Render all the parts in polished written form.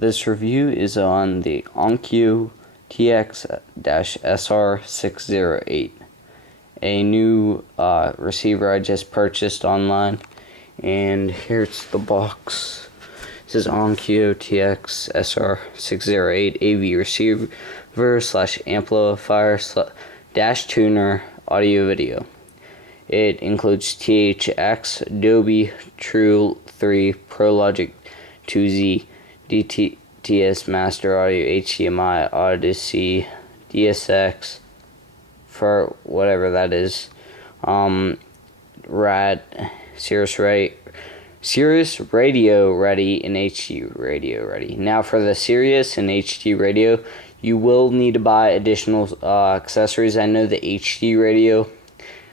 This review is on the Onkyo TX-SR608, a new receiver I just purchased online. And here's the box. This is Onkyo TX-SR608 AV receiver / amplifier / tuner audio video. It includes THX, Adobe, True 3, ProLogic 2Z, DTS Master Audio, HDMI, Odyssey, DSX, for whatever that is, Sirius radio ready, and HD radio ready. Now for the Sirius and HD radio, you will need to buy additional accessories. I know the HD radio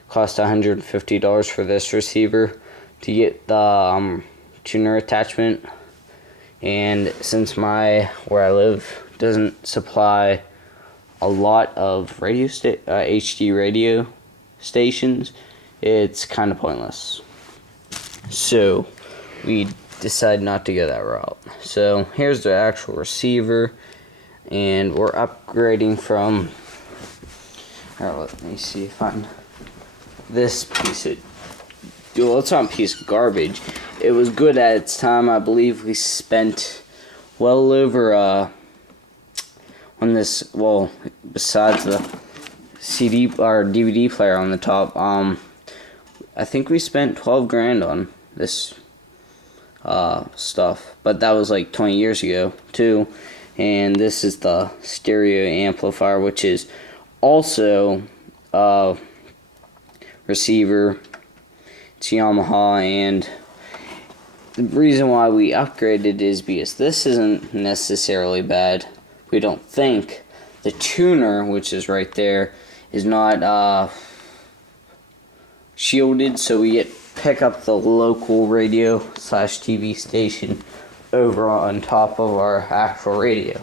cost $150 for this receiver to get the tuner attachment, and since where I live doesn't supply a lot of HD radio stations, it's kind of pointless. So we decided not to go that route. So here's the actual receiver, and we're upgrading from, let me see if I'm this piece of, well, it's not a piece of garbage. It was good at its time. I believe we spent well over on this, well, besides the CD or DVD player on the top, I think we spent 12 grand on this stuff, but that was like 20 years ago too. And this is the stereo amplifier, which is also receiver. It's Yamaha, and the reason why we upgraded is because this isn't necessarily bad. We don't think. The tuner, which is right there, is not shielded, so we pick up the local radio / TV station over on top of our actual radio.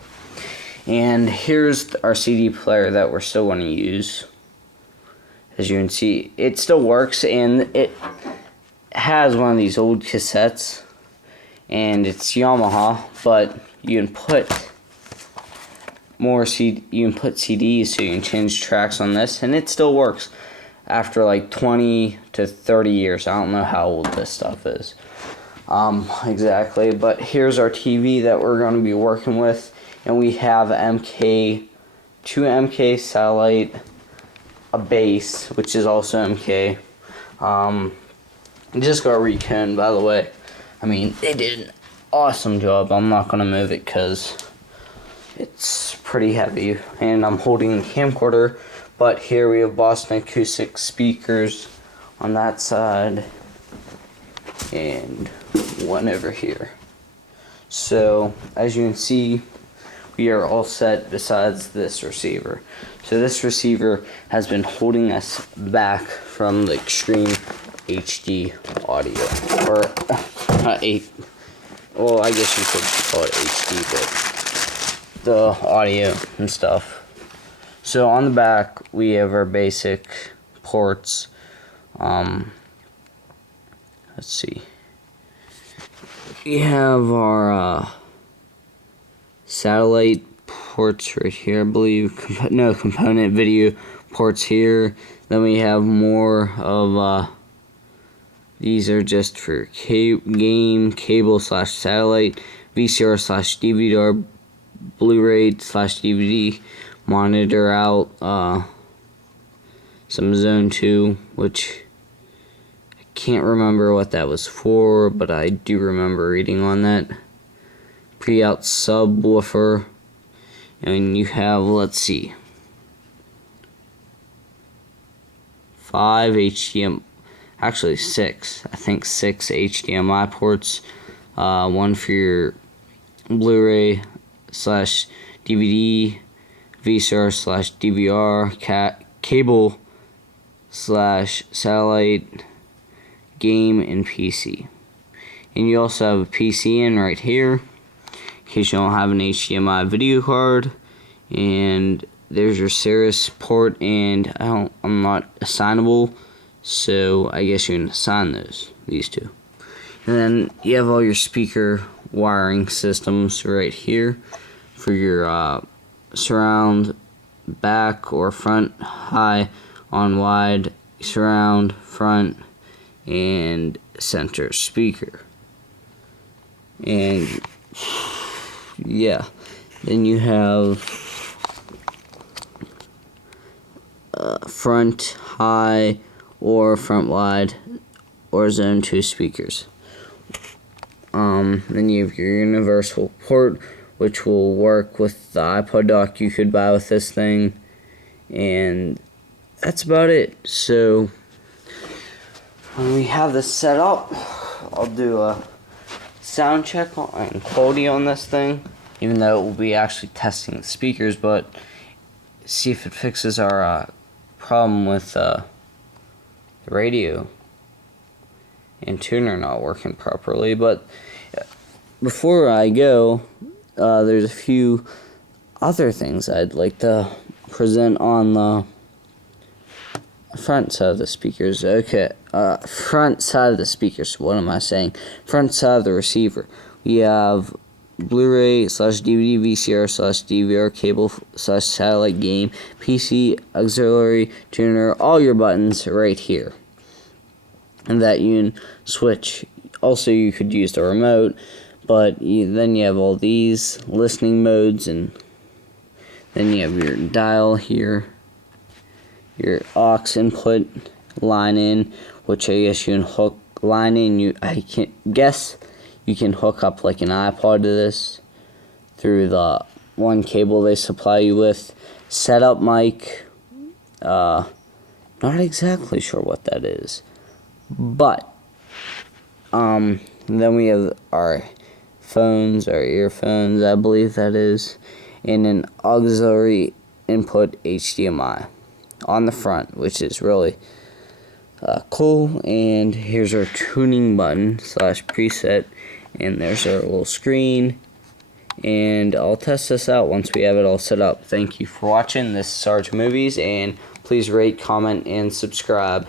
And here's our CD player that we're still going to use. As you can see, it still works, and it has one of these old cassettes, and it's Yamaha, but you can put CDs, so you can change tracks on this, and it still works after like 20 to 30 years. I don't know how old this stuff is exactly, but here's our TV that we're going to be working with, and we have two MK satellite, a base, which is also MK. Just got reconned, by the way. I mean, they did an awesome job. I'm not going to move it because it's pretty heavy, and I'm holding the camcorder. But here we have Boston Acoustic speakers on that side, and one over here. So, as you can see, we are all set besides this receiver. So this receiver has been holding us back from the extreme HD audio, or not well, I guess you could call it HD, but the audio and stuff. So on the back we have our basic ports. Let's see. We have our satellite ports right here, I believe. Component video ports here. Then we have more of these are just for game cable / satellite, VCR / DVD, Blu-ray / DVD, monitor out, some Zone 2, which I can't remember what that was for, but I do remember reading on that. Pre-out subwoofer, and you have, let's see, 6 HDMI ports, one for your Blu-ray / DVD, VCR / DVR, cable / satellite, game, and PC. And you also have a PC in right here, in case you don't have an HDMI video card. And there's your Sirius port, and I'm not assignable, so I guess you can assign these two. And then you have all your speaker wiring systems right here for your surround, back or front, high, on wide, surround, front, and center speaker. And yeah, then you have front, high, or front wide, or zone 2 speakers. Then you have your universal port, which will work with the iPod dock you could buy with this thing, and that's about it. So when we have this set up, I'll do a sound check and quality on this thing, even though it will be actually testing the speakers, but see if it fixes our problem with the radio and tuner not working properly. But before I go, there's a few other things I'd like to present on the front side of the speakers. Okay, front side of the speakers. What am I saying? Front side of the receiver. We have Blu-ray / DVD VCR / DVR cable / satellite game, PC, auxiliary, tuner, all your buttons right here. And that you can switch. Also, you could use the remote, but then you have all these listening modes, and then you have your dial here, your aux input, line in, which I guess you can hook line in. I can guess you can hook up like an iPod to this through the one cable they supply you with. Setup mic, not exactly sure what that is, but then we have our phones, our earphones, I believe that is, and an auxiliary input HDMI on the front, which is really cool. And here's our tuning button / preset, and there's our little screen, and I'll test this out once we have it all set up. Thank you for watching. This is Sargemovies, and please rate, comment, and subscribe.